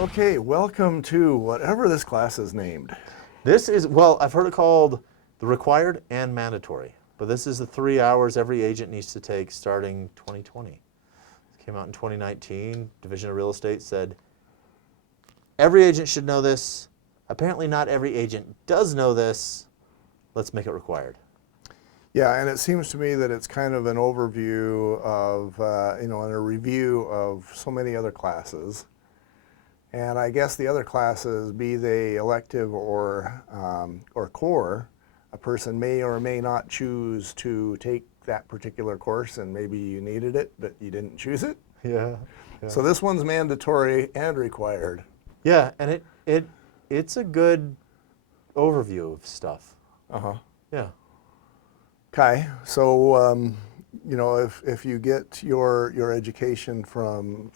Okay, welcome to whatever this class is named. This is, well, I've heard it called the required and mandatory, but this is the 3 hours every agent needs to take starting 2020. It came out in 2019. Division of Real Estate said every agent should know this. Apparently not every agent does know this. Let's make it required. Yeah, and it seems to me that it's kind of an overview of, and a review of so many other classes. And I guess the other classes, be they elective or core, a person may or may not choose to take that particular course, and maybe you needed it, but you didn't choose it. Yeah. So this one's mandatory and required. Yeah, and it's a good overview of stuff. Uh-huh. Yeah. Okay, so if you get your education from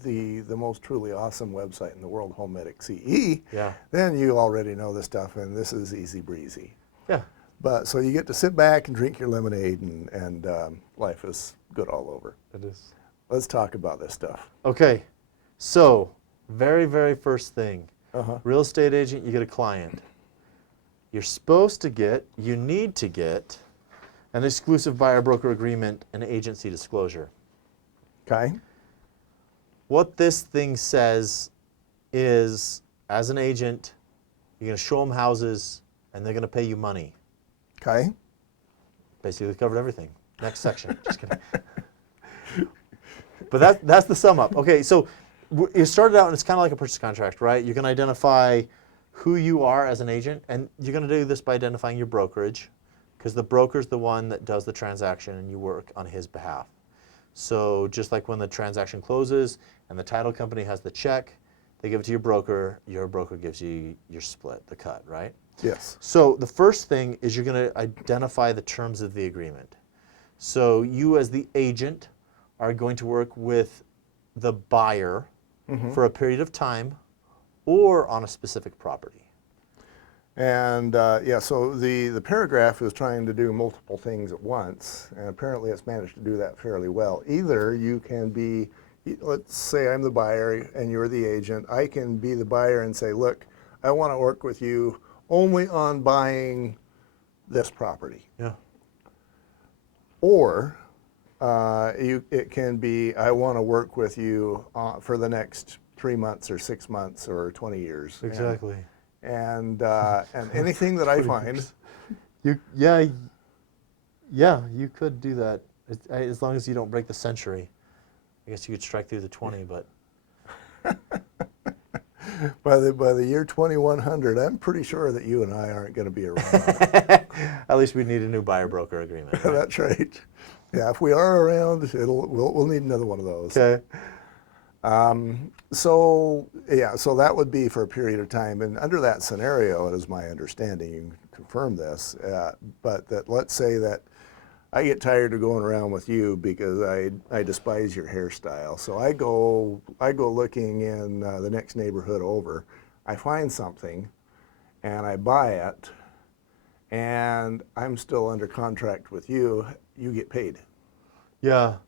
the most truly awesome website in the world, HomeMedic CE, Yeah. then you already know this stuff, and this is easy breezy. Yeah. But so you get to sit back and drink your lemonade, and life is good all over. It is. Let's talk about this stuff. Okay, so very, very first thing, Uh-huh. real estate agent, you get a client. You're supposed to get, you need to get an exclusive buyer-broker agreement and agency disclosure. Okay. What this thing says is, as an agent, you're going to show them houses and they're going to pay you money. Okay. Basically, covered everything. Next section. Just kidding. But that's the sum up. Okay, so you started out and it's kind of like a purchase contract, right? You can identify who you are as an agent, and you're going to do this by identifying your brokerage, because the broker's the one that does the transaction and you work on his behalf. So just like when the transaction closes and the title company has the check, they give it to your broker gives you your split, the cut, right? Yes. So the first thing is you're going to identify the terms of the agreement. So you as the agent are going to work with the buyer for a period of time or on a specific property. And so the paragraph is trying to do multiple things at once, and apparently it's managed to do that fairly well. Either you can be, let's say I'm the buyer and you're the agent, I can be the buyer and say, look, I want to work with you only on buying this property. Yeah. Or it can be, I want to work with you for the next 3 months or 6 months or 20 years. Exactly. And anything that I find. You could do that as long as you don't break the century. I guess you could strike through the 20, but By the year 2100, I'm pretty sure that you and I aren't going to be around. at least we need a new buyer-broker agreement. Right? That's right. Yeah, if we are around, we'll need another one of those. Okay. So that would be for a period of time, and under that scenario, it is my understanding, you can confirm this, but that let's say that I get tired of going around with you because I despise your hairstyle. So I go looking in the next neighborhood over. I find something, and I buy it, and I'm still under contract with you. You get paid. Yeah.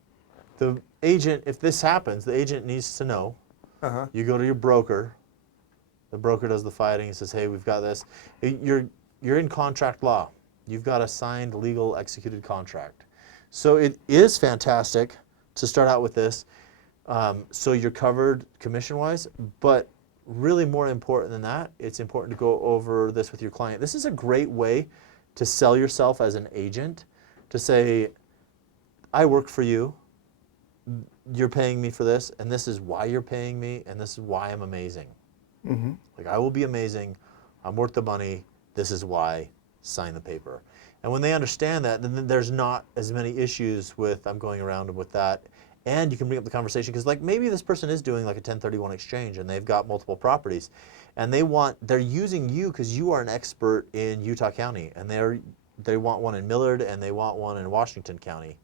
The agent, if this happens, the agent needs to know. Uh-huh. You go to your broker. The broker does the fighting and says, hey, we've got this. You're in contract law. You've got a signed, legal, executed contract. So it is fantastic to start out with this. So you're covered commission-wise, but really more important than that, it's important to go over this with your client. This is a great way to sell yourself as an agent, to say, I work for you, you're paying me for this, and this is why you're paying me, and this is why I'm amazing. Mm-hmm. Like, I will be amazing, I'm worth the money, this is why, sign the paper. And when they understand that, then there's not as many issues with, I'm going around with that. And you can bring up the conversation, because like maybe this person is doing like a 1031 exchange and they've got multiple properties, and they're using you because you are an expert in Utah County, and they want one in Millard and they want one in Washington County.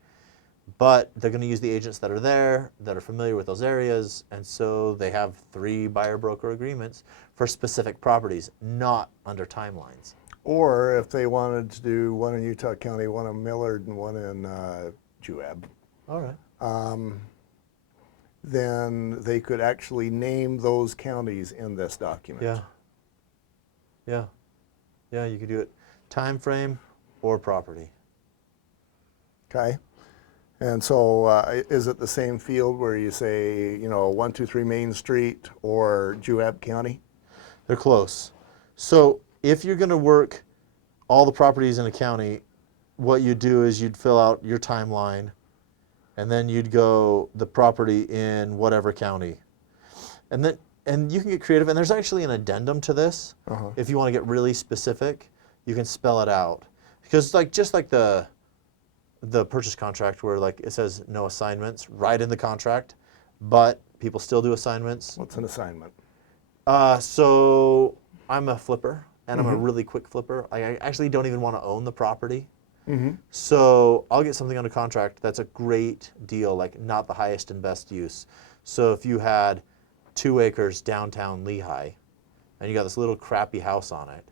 But they're going to use the agents that are there, that are familiar with those areas, and so they have 3 buyer-broker agreements for specific properties, not under timelines. Or if they wanted to do one in Utah County, one in Millard, and one in Juab. All right. then they could actually name those counties in this document. Yeah. Yeah. Yeah, you could do it time frame or property. Okay. And so is it the same field where you say, 123 Main Street or Juab County? They're close. So if you're going to work all the properties in a county, what you'd do is you'd fill out your timeline, and then you'd go the property in whatever county. And you can get creative, and there's actually an addendum to this. Uh-huh. If you want to get really specific, you can spell it out. Because just like the purchase contract where like it says no assignments right in the contract, but people still do assignments. What's an assignment? So I'm a flipper, and I'm a really quick flipper. I actually don't even want to own the property. So I'll get something under contract that's a great deal, like not the highest and best use. So if you had 2 acres downtown Lehigh, and you got this little crappy house on it,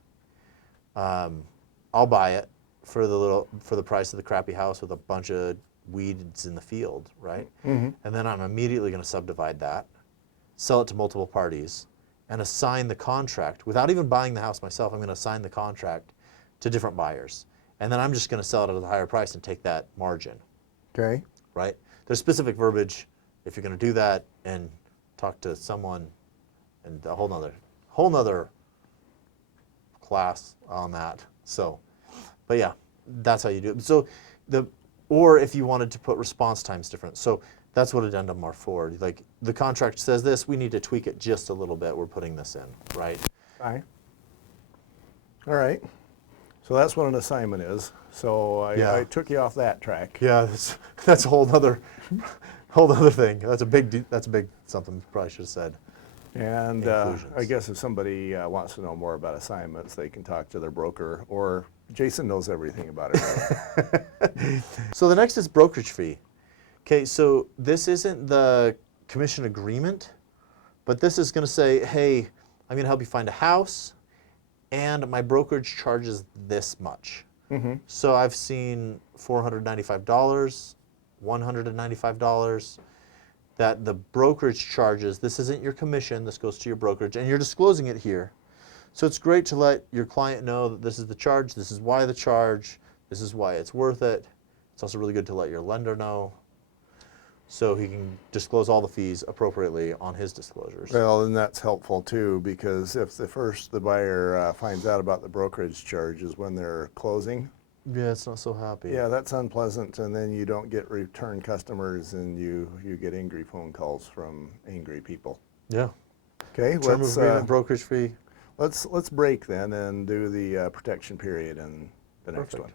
I'll buy it for the price of the crappy house with a bunch of weeds in the field, right? And then I'm immediately going to subdivide that, sell it to multiple parties, and assign the contract without even buying the house myself. I'm going to assign the contract to different buyers, and then I'm just going to sell it at a higher price and take that margin, Okay. right? There's specific verbiage if you're going to do that, and talk to someone, and a whole nother class on that. So, but yeah, that's how you do it. So or if you wanted to put response times different. So that's what addendum are for. Like the contract says this, we need to tweak it just a little bit. We're putting this in, right? All right. So that's what an assignment is. So Yeah. I took you off that track. Yeah, that's a whole other thing. That's a big something probably should have said. And Inclusions. I guess if somebody wants to know more about assignments, they can talk to their broker, or Jason knows everything about it. Really. So the next is brokerage fee. Okay, so this isn't the commission agreement, but this is going to say, hey, I'm going to help you find a house, and my brokerage charges this much. So I've seen $495, $195, that the brokerage charges, this isn't your commission, this goes to your brokerage, and you're disclosing it here. So it's great to let your client know that this is the charge, this is why the charge, this is why it's worth it. It's also really good to let your lender know, so he can disclose all the fees appropriately on his disclosures. Well, and that's helpful too, because if the buyer finds out about the brokerage charges when they're closing, Yeah, it's not so happy. yeah, that's unpleasant, and then you don't get return customers, and you get angry phone calls from angry people. Yeah. Okay, Term of agreement, brokerage fee. let's break then and do the protection period in the next Perfect. one.